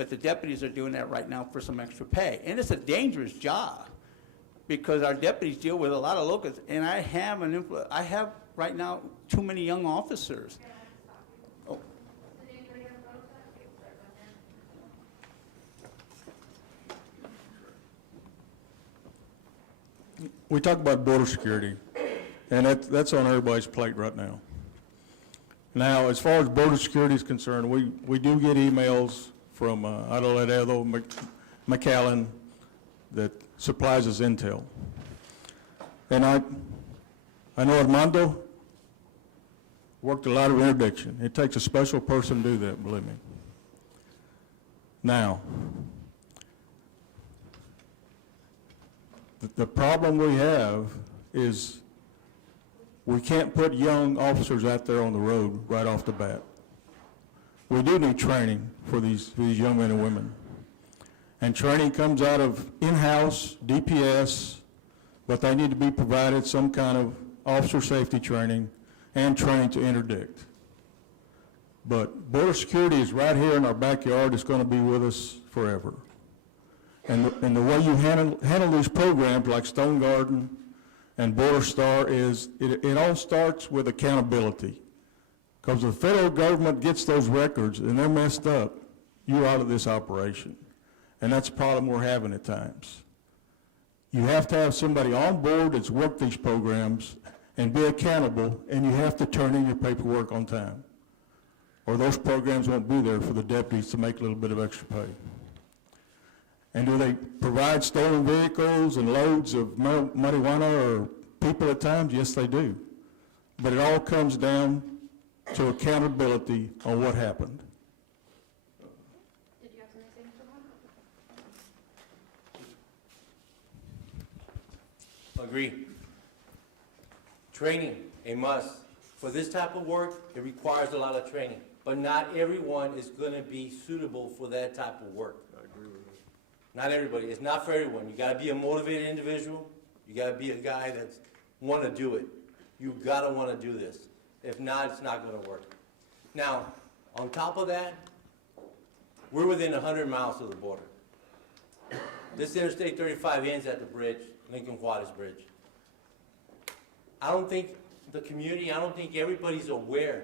but the deputies are doing that right now for some extra pay. And it's a dangerous job because our deputies deal with a lot of locals, and I have right now too many young officers. Oh. We talk about border security, and that's on everybody's plate right now. Now, as far as border security is concerned, we do get emails from Adelardo McAllen that supplies us intel. And I know Armando worked a lot of interdiction. It takes a special person to do that, believe me. Now, the problem we have is we can't put young officers out there on the road right off the bat. We do need training for these young men and women. And training comes out of in-house DPS, but they need to be provided some kind of officer safety training and training to interdict. But border security is right here in our backyard. It's going to be with us forever. And the way you handle these programs like Stone Garden and Border Star is, it all starts with accountability. Because if the federal government gets those records and they're messed up, you're out of this operation. And that's a problem we're having at times. You have to have somebody on board that's worked these programs and be accountable, and you have to turn in your paperwork on time. Or those programs won't be there for the deputies to make a little bit of extra pay. And do they provide stolen vehicles and loads of marijuana or people at times? Yes, they do. But it all comes down to accountability on what happened. Did you have something to say, Mr. Juan? Agree. Training, a must. For this type of work, it requires a lot of training. But not everyone is going to be suitable for that type of work. I agree with that. Not everybody. It's not for everyone. You got to be a motivated individual. You got to be a guy that's want to do it. You got to want to do this. If not, it's not going to work. Now, on top of that, we're within 100 miles of the border. This Interstate 35 ends at the bridge, Lincoln Juarez Bridge. I don't think the community, I don't think everybody's aware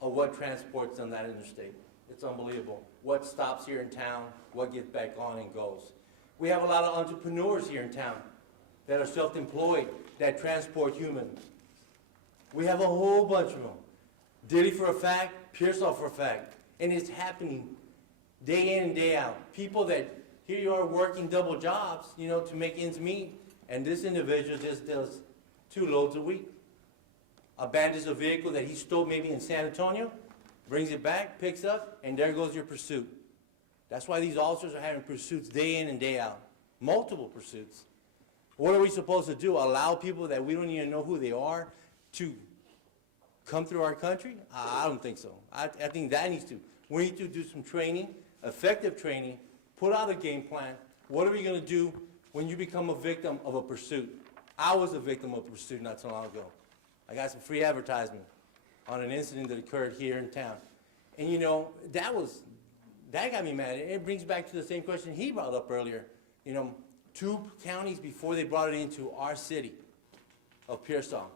of what transports on that interstate. It's unbelievable. What stops here in town, what gets back on and goes. We have a lot of entrepreneurs here in town that are self-employed, that transport humans. We have a whole bunch of them. Diddy for a fact, Pearsall for a fact. And it's happening day in and day out. People that, here you are working double jobs, you know, to make ends meet, and this individual just does 2 loads a week. Abandons a vehicle that he stole maybe in San Antonio, brings it back, picks up, and there goes your pursuit. That's why these officers are having pursuits day in and day out. Multiple pursuits. What are we supposed to do? Allow people that we don't even know who they are to come through our country? I don't think so. I think that needs to. We need to do some training, effective training, put out a game plan. What are we going to do when you become a victim of a pursuit? I was a victim of a pursuit not so long ago. I got some free advertisement on an incident that occurred here in town. And you know, that got me mad. It brings back to the same question he brought up earlier. You know, 2 counties before they brought it into our city of Pearsall,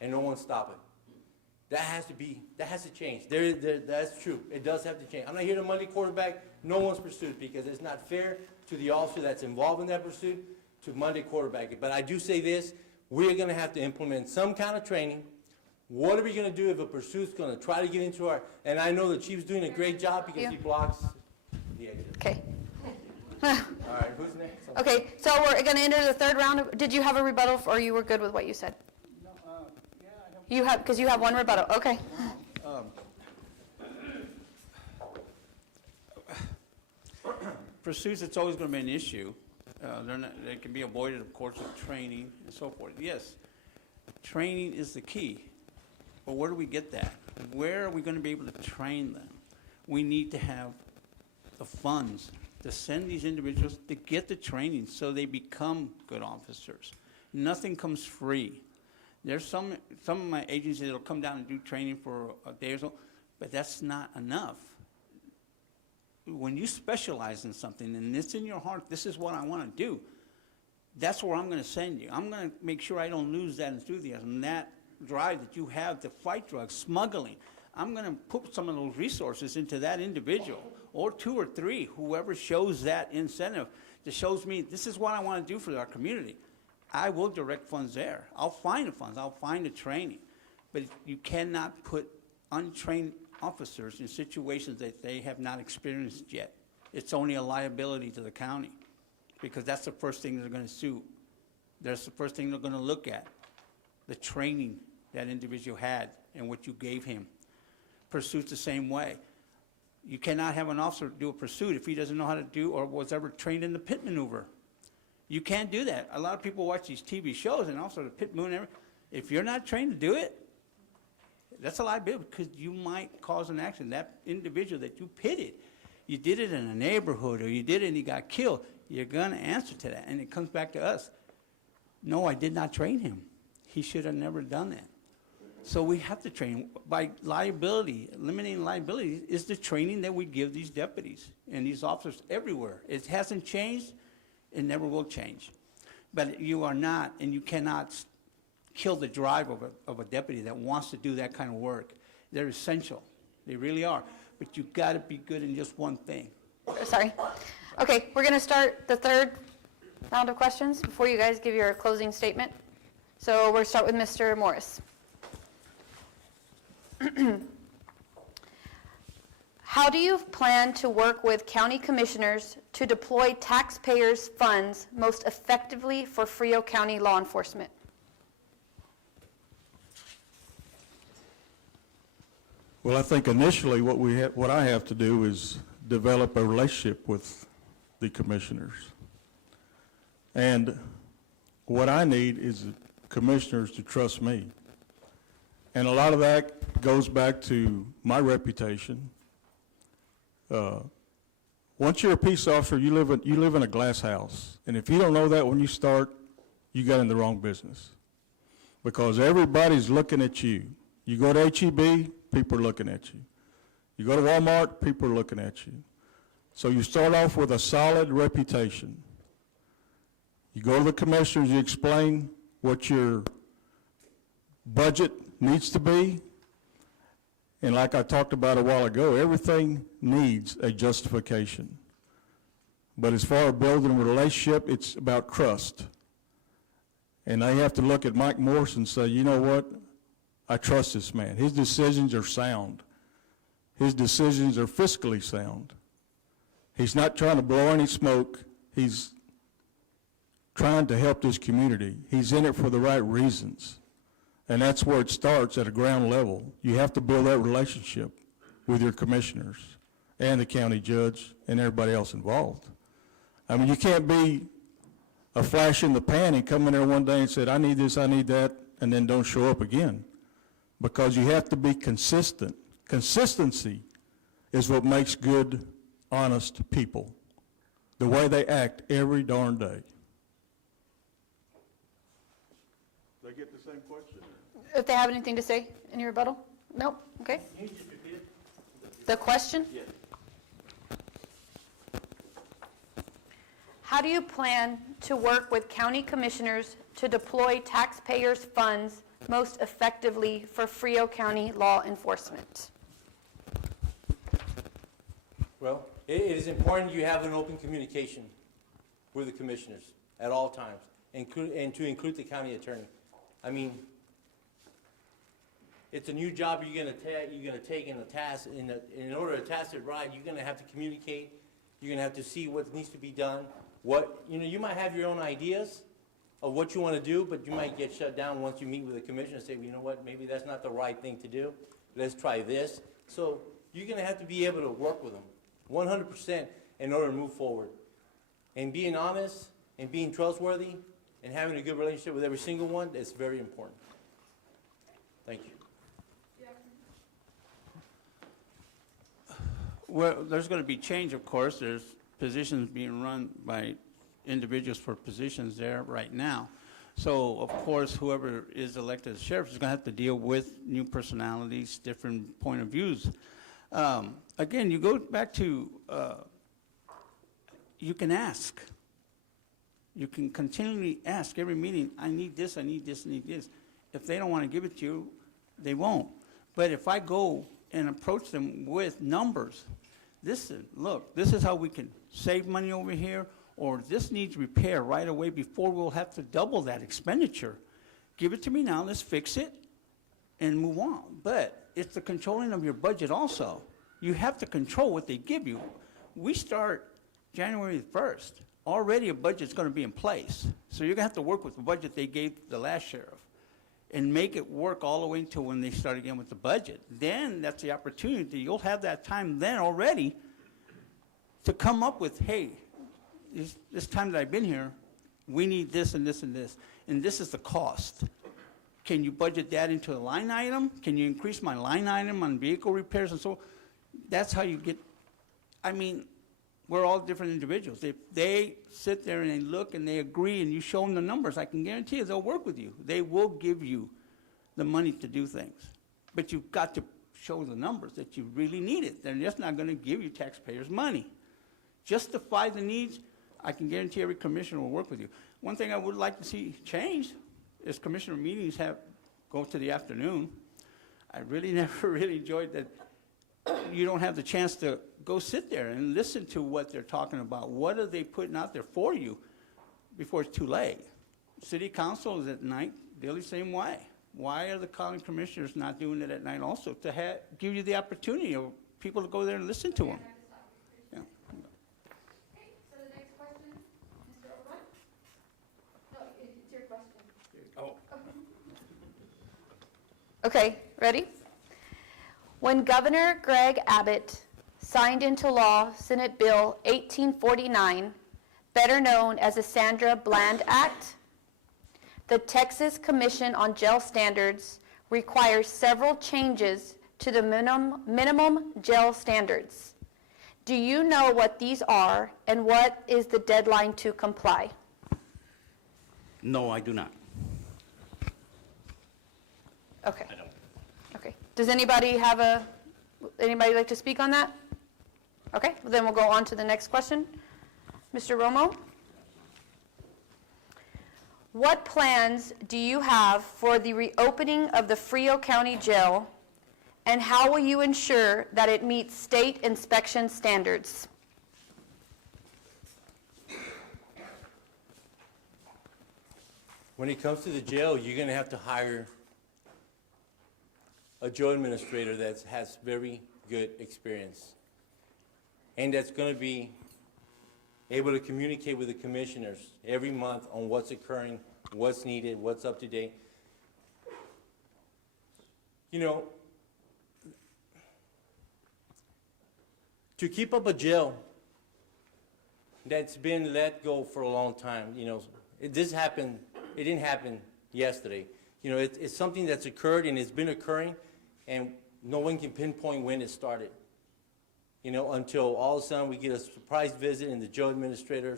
and no one stopped it. That has to change. That's true. It does have to change. I'm not here to Monday quarterback no one's pursuit because it's not fair to the officer that's involved in that pursuit to Monday quarterback it. But I do say this, we're going to have to implement some kind of training. What are we going to do if a pursuit's going to try to get into our, and I know the chief's doing a great job because he blocks the exit. Okay. All right, who's next? Okay, so we're going to enter the 3rd round. Did you have a rebuttal, or you were good with what you said? No, yeah, I have. You have, because you have 1 rebuttal. Okay. Pursuits, it's always going to be an issue. They can be avoided, of course, with training and so forth. Yes, training is the key. But where do we get that? Where are we going to be able to train them? We need to have the funds to send these individuals to get the training so they become good officers. Nothing comes free. There's some of my agencies that will come down and do training for a day or so, but that's not enough. when you specialize in something and it's in your heart, this is what I want to do, that's where I'm going to send you. I'm going to make sure I don't lose that enthusiasm, that drive that you have to fight drugs, smuggling. I'm going to put some of those resources into that individual, or 2 or 3, whoever shows that incentive, that shows me this is what I want to do for our community. I will direct funds there. I'll find the funds. I'll find the training. But you cannot put untrained officers in situations that they have not experienced yet. It's only a liability to the county, because that's the first thing they're going to sue. That's the first thing they're going to look at, the training that individual had and what you gave him. Pursuit's the same way. You cannot have an officer do a pursuit if he doesn't know how to do or was ever trained in the pit maneuver. You can't do that. A lot of people watch these TV shows and also the pit maneuver. If you're not trained to do it, that's a liability, because you might cause an accident. That individual that you pitted, you did it in a neighborhood or you did it and he got killed, you're going to answer to that. And it comes back to us. No, I did not train him. He should have never done that. So we have to train. By liability, eliminating liability is the training that we give these deputies and these officers everywhere. It hasn't changed. It never will change. But you are not, and you cannot kill the drive of a deputy that wants to do that kind of work. They're essential. They really are. But you've got to be good in just one thing. Sorry. Okay, we're going to start the third round of questions before you guys give your closing statement. So we'll start with Mr. Morris. How do you plan to work with county commissioners to deploy taxpayers' funds most effectively for Frio County law enforcement? Well, I think initially what I have to do is develop a relationship with the commissioners. And what I need is the commissioners to trust me. And a lot of that goes back to my reputation. Once you're a peace officer, you live in a glass house. And if you don't know that when you start, you got in the wrong business. Because everybody's looking at you. You go to HEB, people are looking at you. You go to Walmart, people are looking at you. So you start off with a solid reputation. You go to the commissioners, you explain what your budget needs to be. And like I talked about a while ago, everything needs a justification. But as far as building a relationship, it's about trust. And they have to look at Mike Morse and say, you know what? I trust this man. His decisions are sound. His decisions are fiscally sound. He's not trying to blow any smoke. He's trying to help this community. He's in it for the right reasons. And that's where it starts, at a ground level. You have to build that relationship with your commissioners and the county judge and everybody else involved. I mean, you can't be a flash in the pan and come in there one day and say, I need this, I need that, and then don't show up again. Because you have to be consistent. Consistency is what makes good, honest people. The way they act every darn day. Did I get the same question? If they have anything to say in your rebuttal? Nope, okay. Can you just repeat it? The question? Yes. How do you plan to work with county commissioners to deploy taxpayers' funds most effectively for Frio County law enforcement? Well, it is important you have an open communication with the commissioners at all times, and to include the county attorney. I mean, it's a new job you're going to take in a task. In order to task it right, you're going to have to communicate. You're going to have to see what needs to be done. You might have your own ideas of what you want to do, but you might get shut down once you meet with the commissioner and say, well, you know what, maybe that's not the right thing to do. Let's try this. So you're going to have to be able to work with them 100% in order to move forward. And being honest and being trustworthy and having a good relationship with every single one is very important. Thank you. Well, there's going to be change, of course. There's positions being run by individuals for positions there right now. So, of course, whoever is elected as sheriff is going to have to deal with new personalities, different point of views. Again, you go back to, you can ask. You can continually ask every meeting, I need this, I need this, I need this. If they don't want to give it to you, they won't. But if I go and approach them with numbers, look, this is how we can save money over here, or this needs repair right away before we'll have to double that expenditure. Give it to me now, let's fix it, and move on. But it's the controlling of your budget also. You have to control what they give you. We start January 1st. Already a budget's going to be in place. So you're going to have to work with the budget they gave the last sheriff and make it work all the way until when they start again with the budget. Then that's the opportunity. You'll have that time then already to come up with, hey, this time that I've been here, we need this and this and this, and this is the cost. Can you budget that into a line item? Can you increase my line item on vehicle repairs and so? That's how you get, I mean, we're all different individuals. If they sit there and they look and they agree and you show them the numbers, I can guarantee you they'll work with you. They will give you the money to do things. But you've got to show the numbers that you really need it. They're just not going to give you taxpayers' money. Justify the needs, I can guarantee every commissioner will work with you. One thing I would like to see change is commissioner meetings go to the afternoon. I really never really enjoyed that you don't have the chance to go sit there and listen to what they're talking about. What are they putting out there for you before it's too late? City council is at night, they're the same way. Why are the county commissioners not doing it at night also? To give you the opportunity of people to go there and listen to them. Yeah. Okay, so the next question, Mr. O'Brien? No, it's your question. Oh. Okay, ready? When Governor Greg Abbott signed into law Senate Bill 1849, better known as the Sandra Bland Act, the Texas Commission on Jail Standards requires several changes to the minimum jail standards. Do you know what these are, and what is the deadline to comply? No, I do not. Okay. I don't. Okay. Does anybody like to speak on that? Okay, well, then we'll go on to the next question. Mr. Romo? What plans do you have for the reopening of the Frio County Jail, and how will you ensure that it meets state inspection standards? When it comes to the jail, you're going to have to hire a jail administrator that has very good experience and that's going to be able to communicate with the commissioners every month on what's occurring, what's needed, what's up to date. You know, to keep up a jail that's been let go for a long time, you know, it didn't happen yesterday. You know, it's something that's occurred and it's been occurring, and no one can pinpoint when it started. You know, until all of a sudden we get a surprise visit and the jail administrator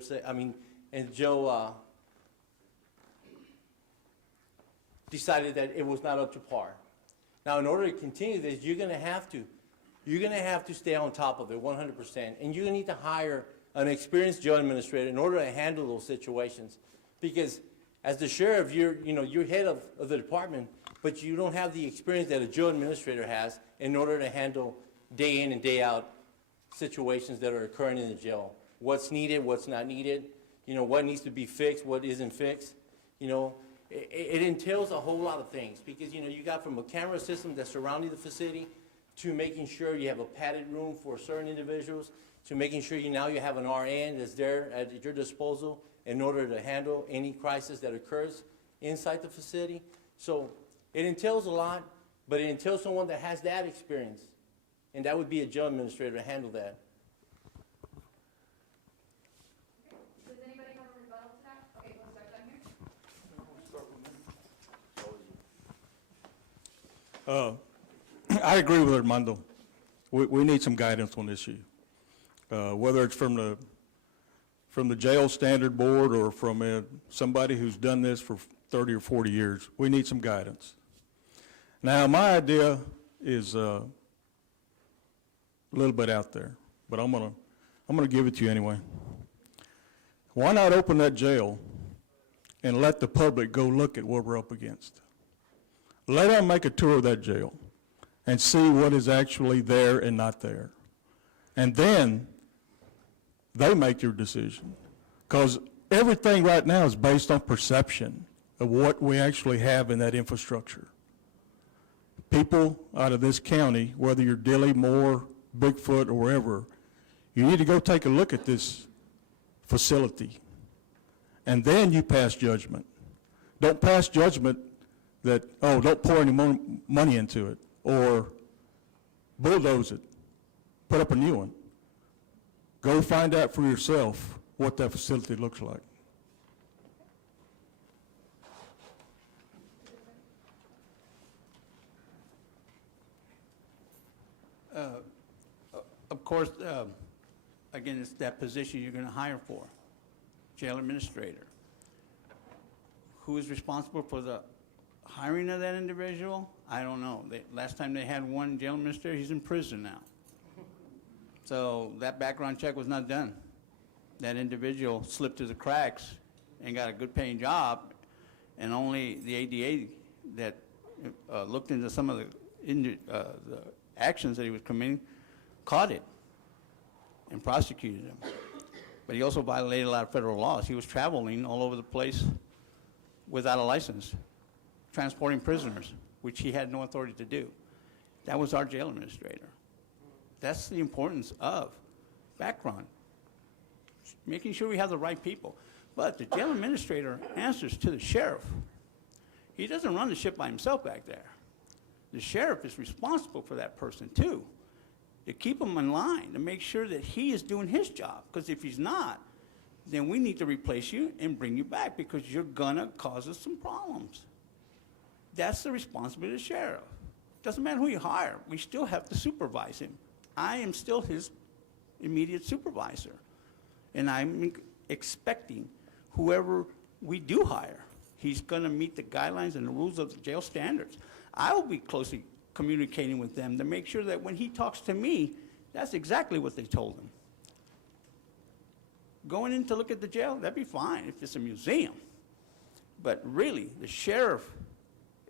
decided that it was not up to par. Now, in order to continue this, you're going to have to stay on top of it 100%, and you're going to need to hire an experienced jail administrator in order to handle those situations. Because as the sheriff, you're head of the department, but you don't have the experience that a jail administrator has in order to handle day in and day out situations that are occurring in the jail. What's needed, what's not needed, you know, what needs to be fixed, what isn't fixed. You know, it entails a whole lot of things because, you know, you got from a camera system that's surrounding the facility to making sure you have a padded room for certain individuals to making sure you have an RN that's there at your disposal in order to handle any crisis that occurs inside the facility. So it entails a lot, but it entails someone that has that experience. And that would be a jail administrator to handle that. Does anybody have a rebuttal to that? Okay, we'll start down here. I agree with Armando. We need some guidance on this issue. Whether it's from the jail standard board or from somebody who's done this for 30 or 40 years, we need some guidance. Now, my idea is a little bit out there, but I'm gonna give it to you anyway. Why not open that jail and let the public go look at what we're up against? Let them make a tour of that jail and see what is actually there and not there. And then they make your decision. Because everything right now is based on perception of what we actually have in that infrastructure. People out of this county, whether you're Dilly, Moore, Bigfoot, or wherever, you need to go take a look at this facility. And then you pass judgment. Don't pass judgment that, oh, don't pour any money into it, or bulldoze it, put up a new one. Go find out for yourself what that facility looks like. Of course, again, it's that position you're going to hire for, jail administrator. Who is responsible for the hiring of that individual? I don't know. Last time they had one jail administrator, he's in prison now. So that background check was not done. That individual slipped through the cracks and got a good paying job, and only the ADA that looked into some of the actions that he was committing caught it and prosecuted him. But he also violated a lot of federal laws. He was traveling all over the place without a license, transporting prisoners, which he had no authority to do. That was our jail administrator. That's the importance of background, making sure we have the right people. But the jail administrator answers to the sheriff. He doesn't run the ship by himself back there. The sheriff is responsible for that person too, to keep him in line, to make sure that he is doing his job. Because if he's not, then we need to replace you and bring you back, because you're gonna cause us some problems. That's the responsibility of the sheriff. Doesn't matter who you hire, we still have to supervise him. I am still his immediate supervisor. And I'm expecting whoever we do hire, he's gonna meet the guidelines and the rules of the jail standards. I will be closely communicating with them to make sure that when he talks to me, that's exactly what they told him. Going in to look at the jail, that'd be fine if it's a museum. But really, the sheriff,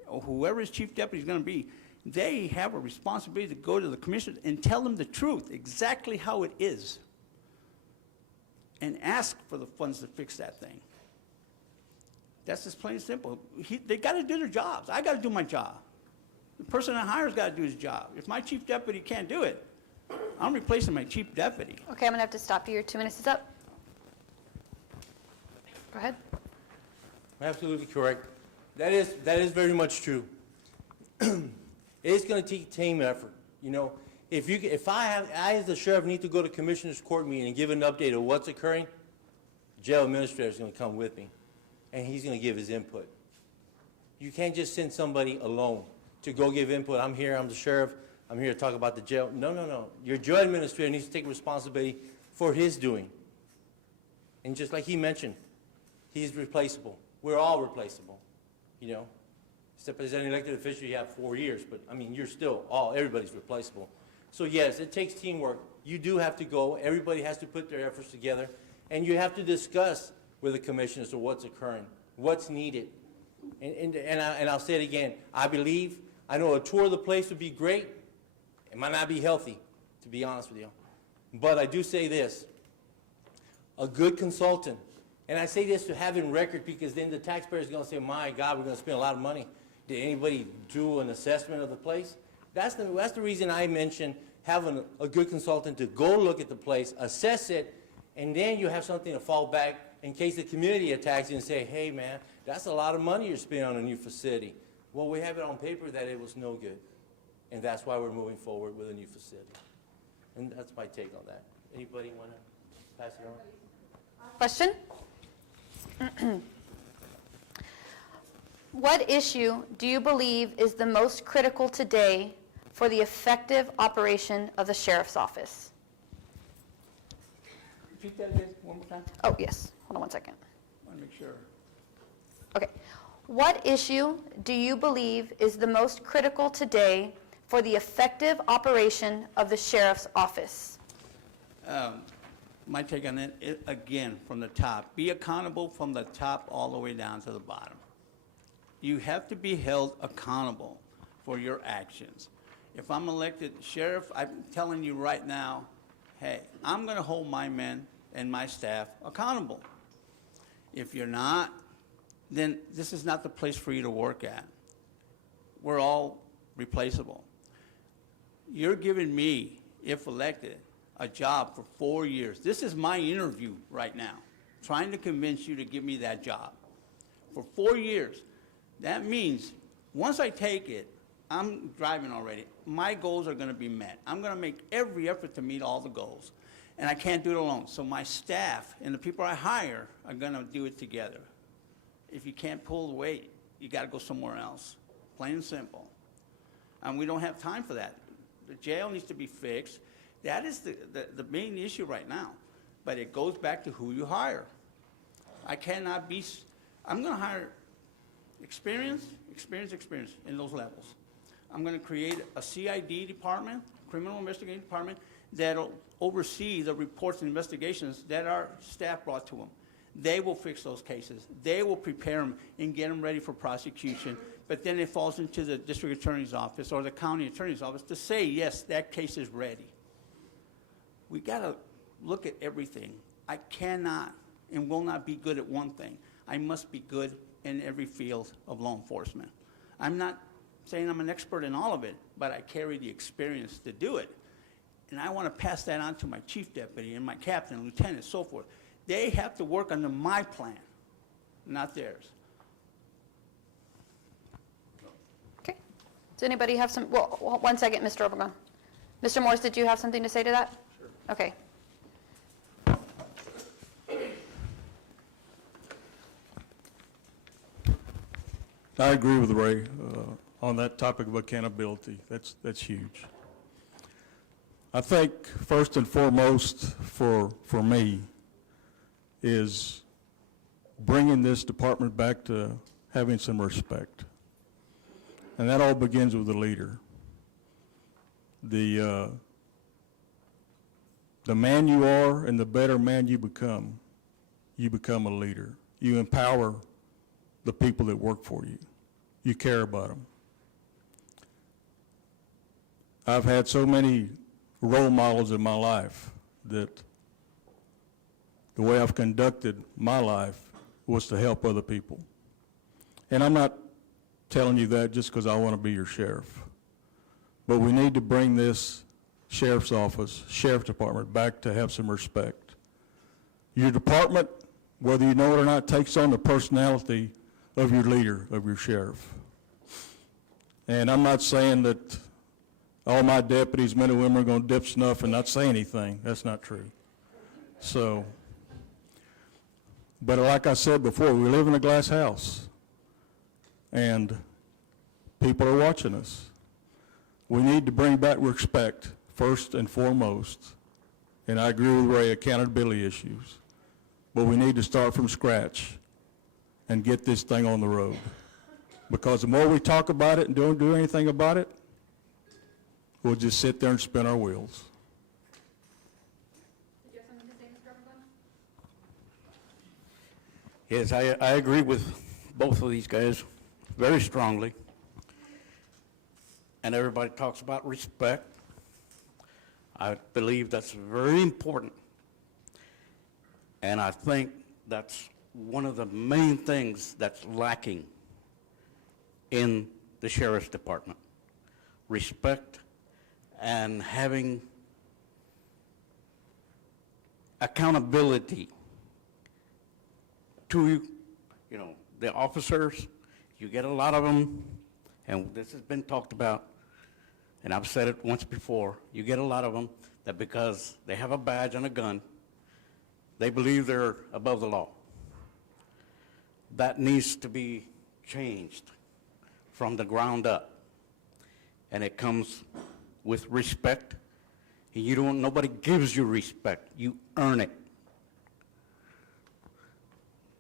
or whoever his chief deputy is going to be, they have a responsibility to go to the commissioner and tell them the truth, exactly how it is, and ask for the funds to fix that thing. That's just plain and simple. They got to do their jobs. I got to do my job. The person I hire has got to do his job. If my chief deputy can't do it, I'm replacing my chief deputy. Okay, I'm going to have to stop you. Your 2 minutes is up. Go ahead. Absolutely correct. That is very much true. It is going to take team effort. You know, if I as the sheriff need to go to commissioner's court meeting and give an update of what's occurring, jail administrator is going to come with me, and he's going to give his input. You can't just send somebody alone to go give input. I'm here, I'm the sheriff, I'm here to talk about the jail. No. Your jail administrator needs to take responsibility for his doing. And just like he mentioned, he's replaceable. We're all replaceable, you know. Except as an elected official, you have 4 years, but I mean, you're still everybody's replaceable. So yes, it takes teamwork. You do have to go, everybody has to put their efforts together, and you have to discuss with the commissioners of what's occurring, what's needed. And I'll say it again, I know a tour of the place would be great. It might not be healthy, to be honest with you. But I do say this, a good consultant, and I say this to have in record because then the taxpayer is going to say, my God, we're going to spend a lot of money. Did anybody do an assessment of the place? That's the reason I mentioned having a good consultant to go look at the place, assess it, and then you have something to fall back in case the community attacks you and say, hey, man, that's a lot of money you're spending on a new facility. Well, we have it on paper that it was no good, and that's why we're moving forward with a new facility. And that's my take on that. Anybody want to pass it on? Question? What issue do you believe is the most critical today for the effective operation of the sheriff's office? Repeat that again one more time. Oh, yes. Hold on 1 second. I want to make sure. Okay. What issue do you believe is the most critical today for the effective operation of the sheriff's office? My take on it, again, from the top, be accountable from the top all the way down to the bottom. You have to be held accountable for your actions. If I'm elected sheriff, I'm telling you right now, hey, I'm going to hold my men and my staff accountable. If you're not, then this is not the place for you to work at. We're all replaceable. You're giving me, if elected, a job for 4 years. This is my interview right now, trying to convince you to give me that job. For 4 years. That means once I take it, I'm driving already. My goals are going to be met. I'm going to make every effort to meet all the goals. And I can't do it alone. So my staff and the people I hire are going to do it together. If you can't pull the weight, you got to go somewhere else. Plain and simple. And we don't have time for that. The jail needs to be fixed. That is the main issue right now. But it goes back to who you hire. I cannot be, I'm going to hire experience in those levels. I'm going to create a CID department, criminal investigating department, that'll oversee the reports and investigations that our staff brought to them. They will fix those cases. They will prepare them and get them ready for prosecution. But then it falls into the district attorney's office or the county attorney's office to say, yes, that case is ready. We got to look at everything. I cannot and will not be good at one thing. I must be good in every field of law enforcement. I'm not saying I'm an expert in all of it, but I carry the experience to do it. And I want to pass that on to my chief deputy and my captain, lieutenant, and so forth. They have to work under my plan, not theirs. Okay. Does anybody have some, well, 1 second, Mr. Obregon. Mr. Morris, did you have something to say to that? Sure. Okay. I agree with Ray on that topic of accountability. That's huge. I think first and foremost for me is bringing this department back to having some respect. And that all begins with the leader. The man you are and the better man you become a leader. You empower the people that work for you. You care about them. I've had so many role models in my life that the way I've conducted my life was to help other people. And I'm not telling you that just because I want to be your sheriff. But we need to bring this sheriff's office, sheriff department back to have some respect. Your department, whether you know it or not, takes on the personality of your leader, of your sheriff. And I'm not saying that all my deputies, men and women, are going to dip snuff and not say anything. That's not true. So, but like I said before, we live in a glass house. And people are watching us. We need to bring back respect, first and foremost. And I agree with Ray, accountability issues. But we need to start from scratch and get this thing on the road. Because the more we talk about it and don't do anything about it, we'll just sit there and spin our wheels. Did you have something to say, Mr. Obregon? Yes, I agree with both of these guys very strongly. And everybody talks about respect. I believe that's very important. And I think that's one of the main things that's lacking in the sheriff's department. Respect and having accountability to, the officers. You get a lot of them, and this has been talked about, and I've said it once before, you get a lot of them that because they have a badge and a gun, they believe they're above the law. That needs to be changed from the ground up. And it comes with respect. And nobody gives you respect. You earn it.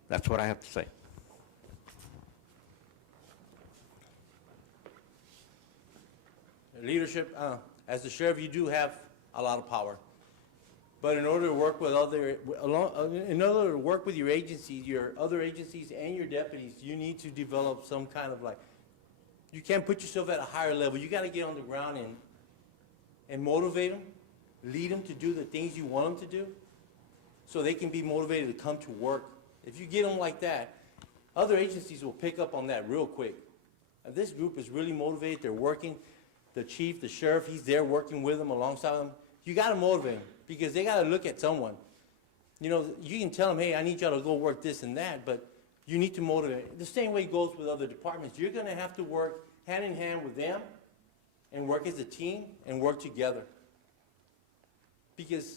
That's what I have to say. leadership, as the sheriff, you do have a lot of power. But in order to work with in order to work with your agencies, your other agencies and your deputies, you need to develop some kind of like, you can't put yourself at a higher level. You gotta get on the ground and motivate them, lead them to do the things you want them to do, so they can be motivated to come to work. If you get them like that, other agencies will pick up on that real quick. This group is really motivated, they're working. The chief, the sheriff, he's there working with them, alongside them. You gotta motivate them, because they gotta look at someone. You know, you can tell them, hey, I need y'all to go work this and that, but you need to motivate. The same way goes with other departments. You're gonna have to work hand in hand with them and work as a team and work together. Because